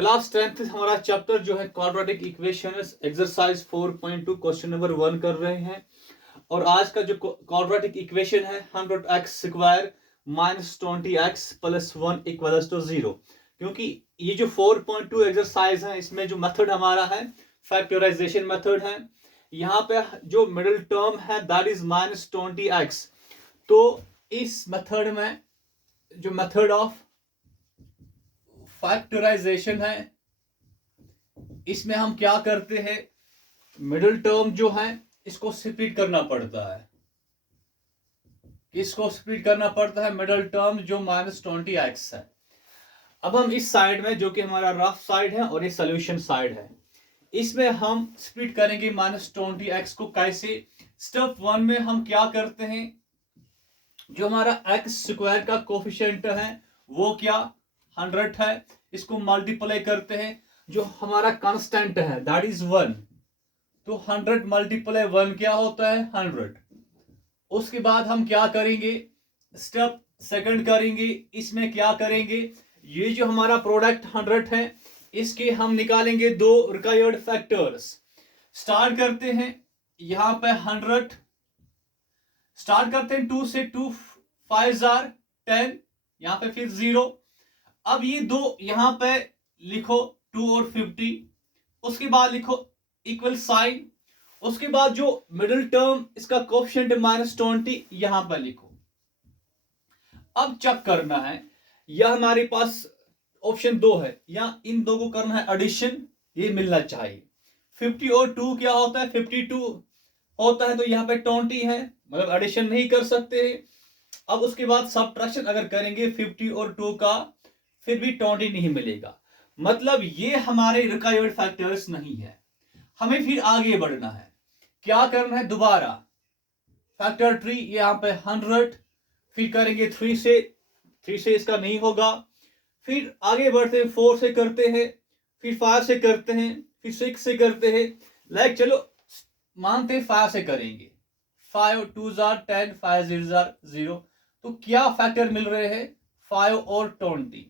Class 10th हमारा chapter जो है quadratic equations exercise 4.2 question number 1 कर रहे हैं। और आज का जो क्वाड्रेटिक इक्वेशन है 100x square minus 20x plus 1 equals to 0। क्योंकि ये जो 4.2 एक्सरसाइज है इसमें जो मेथड हमारा है फैक्टराइजेशन मेथड है। यहाँ पे जो मिडिल टर्म है दैट इज माइनस 20x। तो इस मेथड में जो मेथड ऑफ फैक्टराइजेशन है इसमें हम क्या करते हैं, मिडिल टर्म जो है इसको स्प्लिट करना पड़ता है। इसको स्प्लिट करना पड़ता है मिडिल टर्म जो माइनस 20x है। अब हम इस साइड में जो कि हमारा रफ साइड है और ये सोल्यूशन साइड है इसमें हम स्प्लिट करेंगे माइनस 20x को। कैसे? स्टेप 1 में हम क्या करते हैं, जो हमारा x स्क्वायर का कोफिशिएंट है वो क्या 100 है, इसको मल्टीप्लाई करते हैं। जो हमारा कांस्टेंट है दैट इज 1, तो 100 मल्टीप्लाई 1 क्या होता है 100। उसके बाद हम क्या करेंगे, स्टेप सेकंड करेंगे। इसमें क्या करेंगे, ये जो हमारा प्रोडक्ट 100 है इसके हम निकालेंगे दो रिक्वायर्ड फैक्टर्स। स्टार्ट करते हैं यहां पे 100, स्टार्ट करते हैं 2 से, 2 5 आर 10, यहां पे फिर 0। अब ये दो यहां पे लिखो 2 और 50, उसके बाद लिखो इक्वल साइन। उसके बाद जो मिडिल टर्म इसका कोफिशिएंट माइनस 20 यहां पर लिखो। अब चेक करना है, यह हमारे पास ऑप्शन 2 है, या इन दो को करना है एडिशन, ये मिलना चाहिए। 50 और 2 क्या होता है 52 होता है, तो यहाँ पे 20 है, मतलब एडिशन नहीं कर सकते। अब उसके बाद सबट्रैक्शन अगर करेंगे 50 और 2 का फिर भी 20 नहीं मिलेगा, मतलब ये हमारे रिक्वायर्ड फैक्टर्स नहीं है। हमें फिर आगे बढ़ना है, क्या करना है, दोबारा फैक्टर ट्री यहाँ पे 100, फिर करेंगे 3 से इसका नहीं होगा। फिर आगे बढ़ते हैं 4 से करते हैं, फिर 5 से करते हैं, फिर 6 से करते हैं। लाइक चलो मानते हैं 5 से करेंगे, 5 2 10 5 0। तो क्या फैक्टर मिल रहे हैं 5 और 20।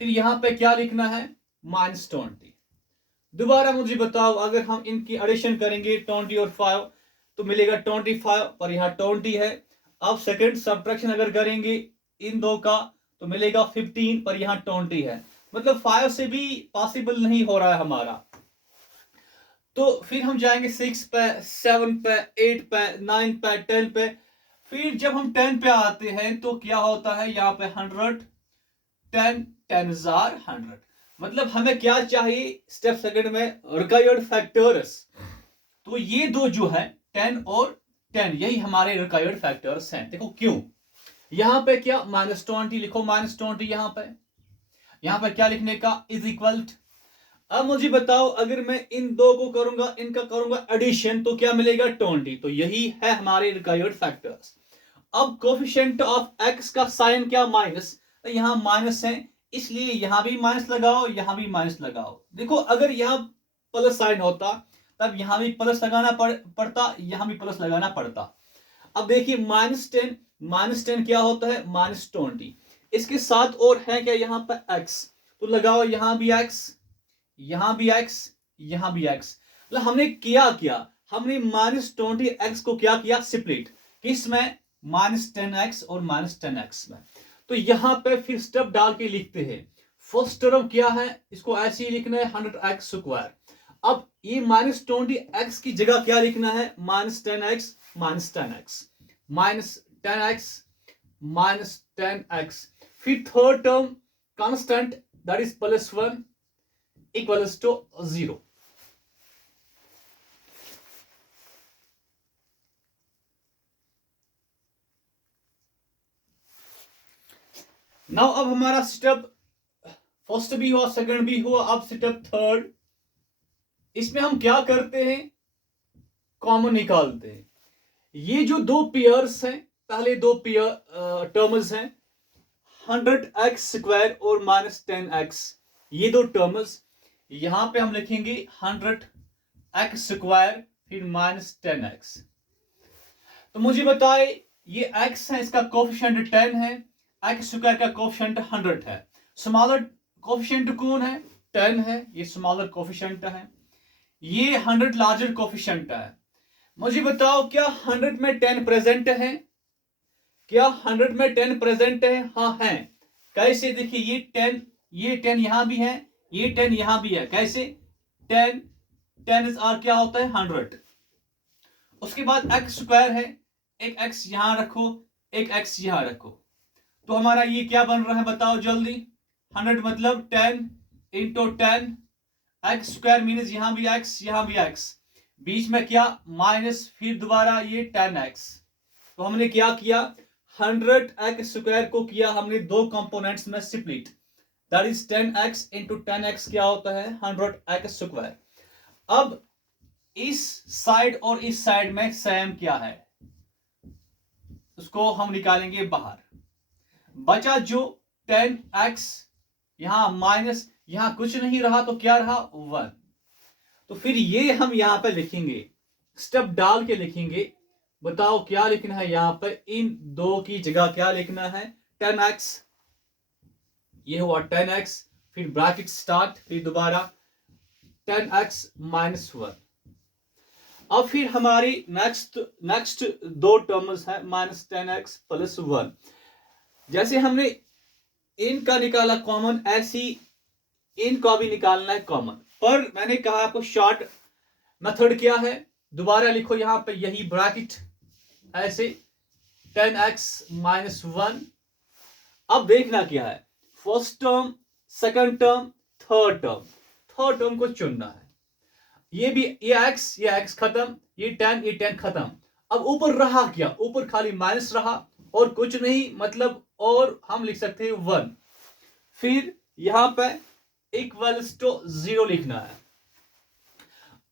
फिर यहां पे क्या लिखना है माइनस 20। दोबारा मुझे बताओ, अगर हम इनकी एडिशन करेंगे 20 और 5 तो मिलेगा 25, पर यहाँ 20 है। अब सेकंड सब्ट्रैक्शन अगर करेंगे इन दो का तो मिलेगा 15, पर यहाँ 20 है, मतलब 5 से भी पॉसिबल नहीं हो रहा है हमारा। तो फिर हम जाएंगे 6 पे, 7 पे, 8 पे, 9 पे, 10 पे। फिर जब हम 10 पे आते हैं तो क्या होता है, यहाँ पे 100 10 10 100। मतलब हमें क्या चाहिए स्टेप सेकंड में रिक्वायर्ड फैक्टर्स। तो ये दो जो है 10 और 10 यही हमारे रिक्वायर्ड फैक्टर्स हैं। देखो क्यों, यहां पे क्या माइनस 20 लिखो, माइनस 20 यहां पे क्या लिखने का इज इक्वल। अब मुझे बताओ, अगर मैं इन दो को करूंगा, इनका करूंगा एडिशन तो क्या मिलेगा 20। तो यही है हमारे रिक्वायर्ड फैक्टर्स। अब कोफिशिएंट ऑफ एक्स का साइन क्या माइनस, तो यहां माइनस है इसलिए यहां भी माइनस लगाओ, यहां भी माइनस लगाओ। देखो अगर यहां प्लस साइन होता तब यहां भी प्लस लगाना पड़ता, यहां भी प्लस लगाना पड़ता। अब देखिए माइनस 10 क्या होता है माइनस 20, इसके साथ और है क्या यहाँ पर x, तो लगाओ यहां भी x, यहां भी x, यहां भी x। मतलब हमने क्या हमने माइनस 20x को क्या किया स्प्लिट, किस में माइनस 10x और माइनस 10x में। तो यहां पे फिर स्टेप डाल के लिखते हैं, फर्स्ट टर्म क्या है इसको ऐसे ही लिखना है 100x स्क्वायर। अब ये माइनस 20x की जगह क्या लिखना है minus 10x minus 10x minus 10x minus 10x। फिर third term constant that is plus 1 equals to 0। Now अब हमारा स्टेप फर्स्ट भी हुआ, सेकंड भी हुआ, अब स्टेप थर्ड। इसमें हम क्या करते हैं, कॉमन निकालते हैं। ये जो दो पेयर्स हैं, पहले दो पेयर टर्म्स हैं 100x स्क्वायर और माइनस 10x, ये दो टर्म्स यहां पे हम लिखेंगे 100x स्क्वायर फिर माइनस 10x। तो मुझे बताए ये x है, इसका कोफिशिएंट 10 है, x स्क्वायर का कोफिशिएंट 100 है। स्मॉलर कोफिशिएंट कौन है? 10 है, ये स्मॉलर कोफिशिएंट है, ये 100 लार्जर कोफिशिएंट है। मुझे बताओ क्या 100 में 10 प्रेजेंट है? क्या 100 में 10 प्रेजेंट है? हाँ है। कैसे? देखिए ये 10 यहां भी है, ये 10 यहां भी है। कैसे? 10 इज आर क्या होता है? 100। उसके बाद एक्स स्क्वायर है, एक एक्स यहां रखो, एक एक्स यहां रखो, तो हमारा ये क्या बन रहा है बताओ जल्दी? 100 मतलब 10 इंटू 10, एक्स स्क्वायर मीन्स यहां भी एक्स, यहां भी एक्स, बीच में क्या? माइनस, फिर दोबारा ये 10x। तो हमने क्या किया? 100x स्क्वायर को किया हमने दो कंपोनेंट्स में split, that is 10x into 10x क्या होता है? 100x square. अब इस साइड और इस साइड में सेम क्या है उसको हम निकालेंगे बाहर। बचा जो 10x, यहां माइनस, यहां कुछ नहीं रहा तो क्या रहा? 1। तो फिर ये हम यहां पर लिखेंगे, स्टेप डाल के लिखेंगे। बताओ क्या लिखना है यहां पर? इन दो की जगह क्या लिखना है? 10x, ये हुआ 10x, फिर ब्रैकेट स्टार्ट, फिर दोबारा 10x माइनस 1। अब फिर हमारी नेक्स्ट दो टर्म्स है माइनस 10x प्लस 1। जैसे हमने इनका निकाला कॉमन, ऐसी इनका भी निकालना है कॉमन। पर मैंने कहा आपको शॉर्ट मेथड क्या है? दोबारा लिखो यहां पे यही ब्रैकेट ऐसे 10x माइनस 1। अब देखना क्या है? First term, second term, third term. Third term को चुनना है। ये भी ये x खत्म, ये 10 खत्म। अब ऊपर रहा क्या? ऊपर खाली माइनस रहा और कुछ नहीं, मतलब और हम लिख सकते हैं 1। फिर यहां पे इक्वल्स टू 0 लिखना है।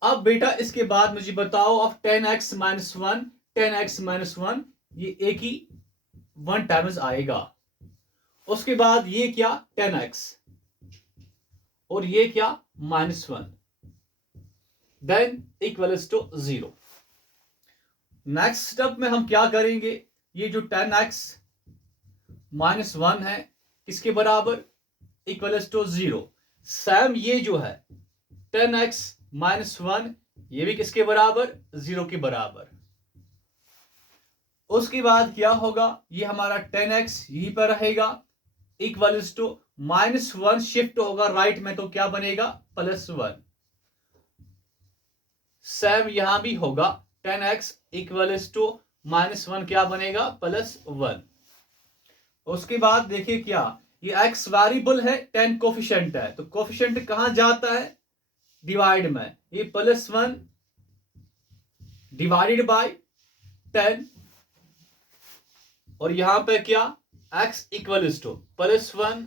अब बेटा इसके बाद मुझे बताओ, अब 10x माइनस 1, 10x माइनस 1, ये एक ही 1 टाइम्स आएगा। उसके बाद ये क्या? 10x, और ये क्या? Minus 1, then equals to 0। Next step में हम क्या करेंगे? ये जो 10x माइनस 1 है किसके बराबर? Equals to 0। सेम ये जो है 10x माइनस 1, ये भी किसके बराबर? 0 के बराबर। उसके बाद क्या होगा? ये हमारा 10x यहीं पर रहेगा, इक्वल्स टू माइनस 1 शिफ्ट होगा राइट में, तो क्या बनेगा? प्लस 1। सेम यहां भी होगा, 10x इक्वल्स टू माइनस 1 क्या बनेगा? प्लस 1। उसके बाद देखिए क्या, ये x वेरिएबल है, 10 कोफिशिएंट है, तो कोफिशिएंट कहां जाता है? डिवाइड में। ये प्लस 1 डिवाइडेड बाय 10, और यहां पे क्या? x इक्वल्स टू प्लस 1,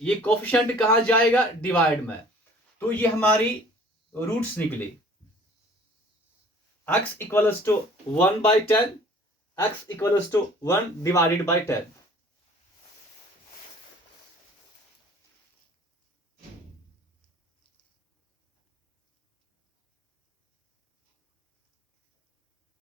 ये कोफिशिएंट कहां जाएगा? डिवाइड में। तो ये हमारी रूट्स निकली, x equals to 1 by 10, x equals to 1 divided by 10।